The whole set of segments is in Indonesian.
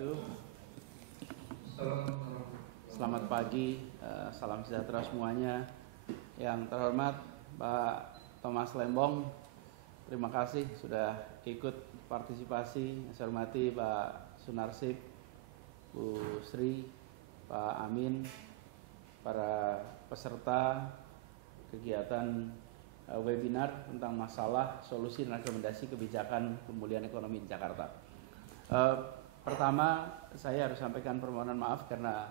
wabarakatuh. Selamat pagi, salam sejahtera semuanya. Yang terhormat Pak Thomas Lembong, terima kasih sudah ikut partisipasi. Saya hormati Pak Sunarsip, Bu Sri, Pak Amin, para peserta kegiatan webinar tentang masalah solusi dan rekomendasi kebijakan pemulihan ekonomi di Jakarta. Pertama, saya harus sampaikan permohonan maaf karena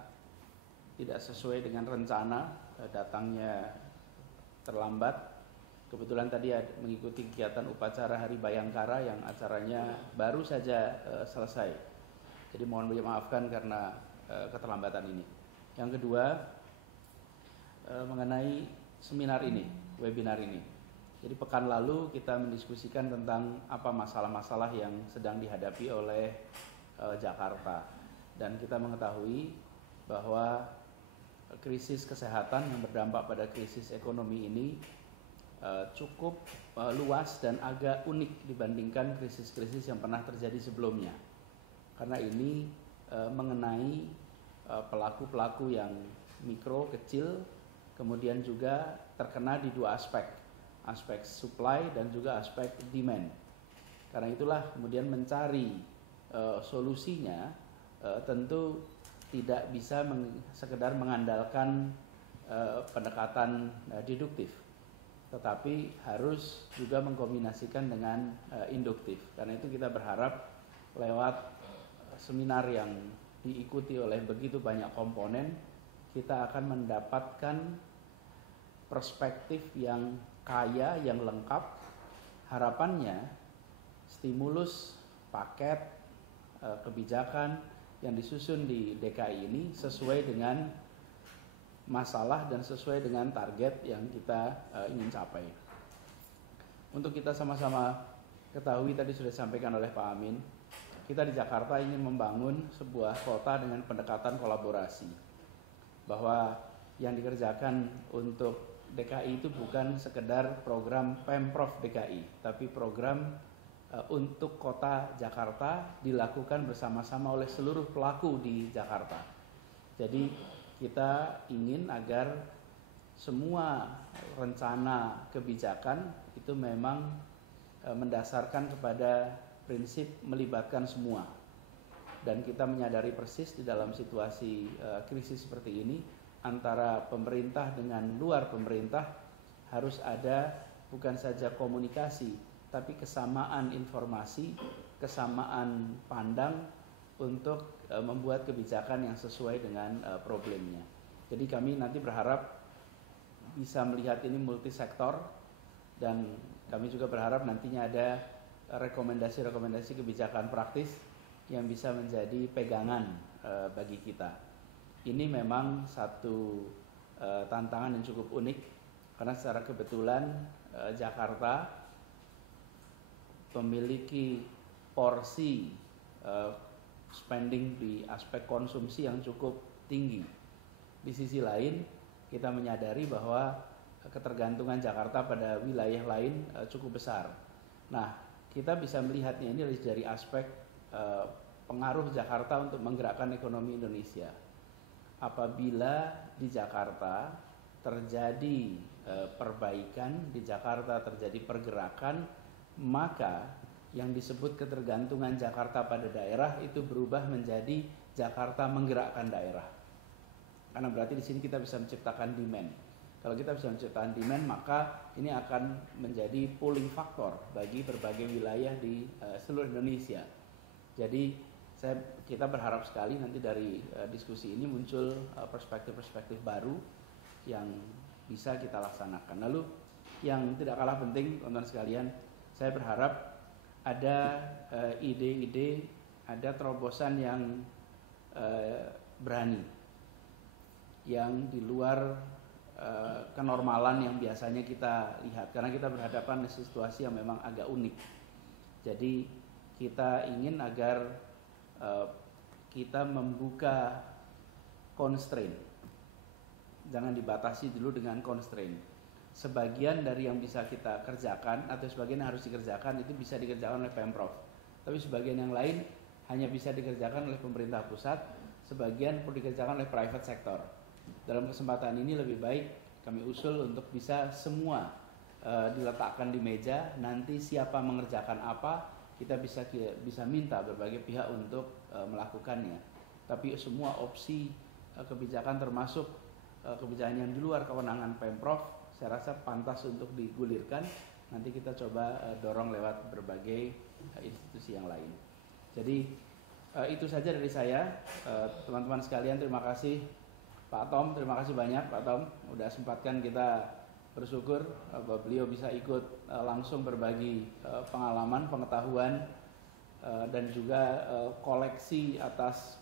tidak sesuai dengan rencana, datangnya terlambat. Kebetulan tadi mengikuti kegiatan upacara Hari Bayangkara yang acaranya baru saja selesai. Jadi mohon dimaafkan karena keterlambatan ini. Yang kedua, mengenai seminar ini, webinar ini. Jadi pekan lalu kita mendiskusikan tentang apa masalah-masalah yang sedang dihadapi oleh Jakarta, dan kita mengetahui bahwa krisis kesehatan yang berdampak pada krisis ekonomi ini cukup luas dan agak unik dibandingkan krisis-krisis yang pernah terjadi sebelumnya, karena ini mengenai pelaku-pelaku yang mikro, kecil, kemudian juga terkena di dua aspek supply dan juga aspek demand. Karena itulah kemudian mencari solusinya tentu tidak bisa sekedar mengandalkan pendekatan deduktif, tetapi harus juga mengkombinasikan dengan induktif. Karena itu kita berharap lewat seminar yang diikuti oleh begitu banyak komponen, kita akan mendapatkan perspektif yang kaya, yang lengkap. Harapannya stimulus paket kebijakan yang disusun di DKI ini sesuai dengan masalah dan sesuai dengan target yang kita ingin capai. Untuk kita sama-sama ketahui, tadi sudah disampaikan oleh Pak Amin, kita di Jakarta ingin membangun sebuah kota dengan pendekatan kolaborasi, bahwa yang dikerjakan untuk DKI itu bukan sekedar program Pemprov DKI, tapi program untuk kota Jakarta dilakukan bersama-sama oleh seluruh pelaku di Jakarta. Jadi kita ingin agar semua rencana kebijakan itu memang mendasarkan kepada prinsip melibatkan semua. Dan kita menyadari persis di dalam situasi krisis seperti ini, antara pemerintah dengan luar pemerintah harus ada bukan saja komunikasi, tapi kesamaan informasi, kesamaan pandang untuk membuat kebijakan yang sesuai dengan problemnya. Jadi kami nanti berharap bisa melihat ini multisektor, dan kami juga berharap nantinya ada rekomendasi-rekomendasi kebijakan praktis yang bisa menjadi pegangan bagi kita. Ini memang satu tantangan yang cukup unik, karena secara kebetulan Jakarta memiliki porsi spending di aspek konsumsi yang cukup tinggi. Di sisi lain, kita menyadari bahwa ketergantungan Jakarta pada wilayah lain cukup besar. Nah, kita bisa melihatnya ini dari aspek pengaruh Jakarta untuk menggerakkan ekonomi Indonesia. Apabila di Jakarta terjadi perbaikan, di Jakarta terjadi pergerakan, maka yang disebut ketergantungan Jakarta pada daerah itu berubah menjadi Jakarta menggerakkan daerah. Karena berarti di sini kita bisa menciptakan demand. Kalau kita bisa menciptakan demand, maka ini akan menjadi pulling factor bagi berbagai wilayah di seluruh Indonesia. Jadi kita berharap sekali nanti dari diskusi ini muncul perspektif-perspektif baru yang bisa kita laksanakan. Lalu yang tidak kalah penting, teman-teman sekalian, saya berharap ada ide-ide, ada terobosan yang berani, yang di luar kenormalan yang biasanya kita lihat, karena kita berhadapan dengan situasi yang memang agak unik. Jadi kita ingin agar kita membuka constraint, jangan dibatasi dulu dengan constraint. Sebagian dari yang bisa kita kerjakan atau sebagian yang harus dikerjakan itu bisa dikerjakan oleh Pemprov, tapi sebagian yang lain hanya bisa dikerjakan oleh pemerintah pusat, sebagian perlu dikerjakan oleh private sector. Dalam kesempatan ini lebih baik kami usul untuk bisa semua diletakkan di meja, nanti siapa mengerjakan apa kita bisa minta berbagai pihak untuk melakukannya. Tapi semua opsi kebijakan termasuk kebijakan yang di luar kewenangan Pemprov saya rasa pantas untuk digulirkan. Nanti kita coba dorong lewat berbagai institusi yang lain. Jadi itu saja dari saya, teman-teman sekalian. Terima kasih Pak Tom, terima kasih banyak Pak Tom, udah sempatkan kita, bersyukur bahwa beliau bisa ikut langsung berbagi pengalaman, pengetahuan dan juga koleksi atas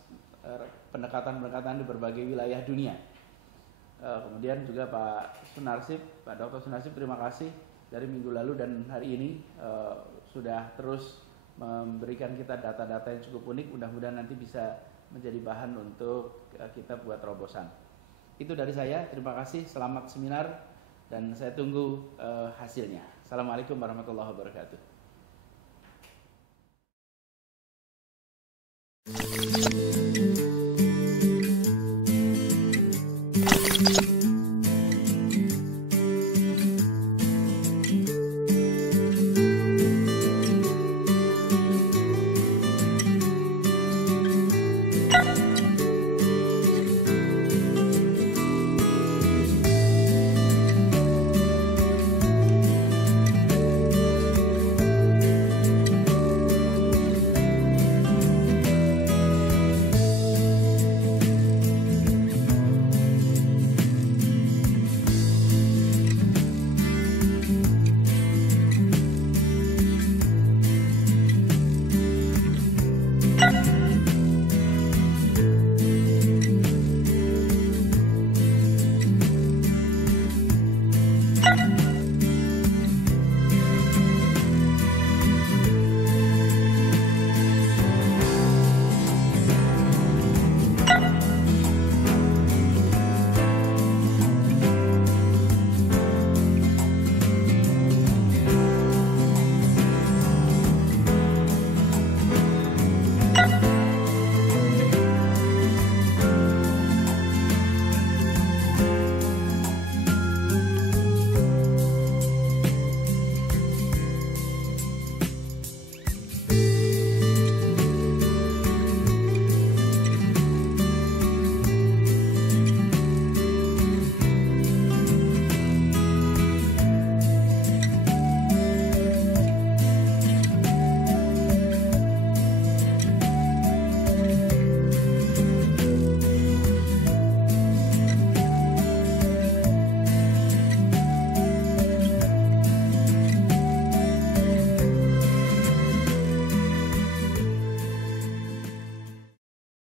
pendekatan-pendekatan di berbagai wilayah dunia. Kemudian juga Pak Sunarsip, Pak Dr. Sunarsip, terima kasih dari minggu lalu dan hari ini sudah terus memberikan kita data-data yang cukup unik. Mudah-mudahan nanti bisa menjadi bahan untuk kita buat terobosan. Itu dari saya, terima kasih, selamat seminar dan saya tunggu hasilnya. Assalamualaikum warahmatullahi wabarakatuh.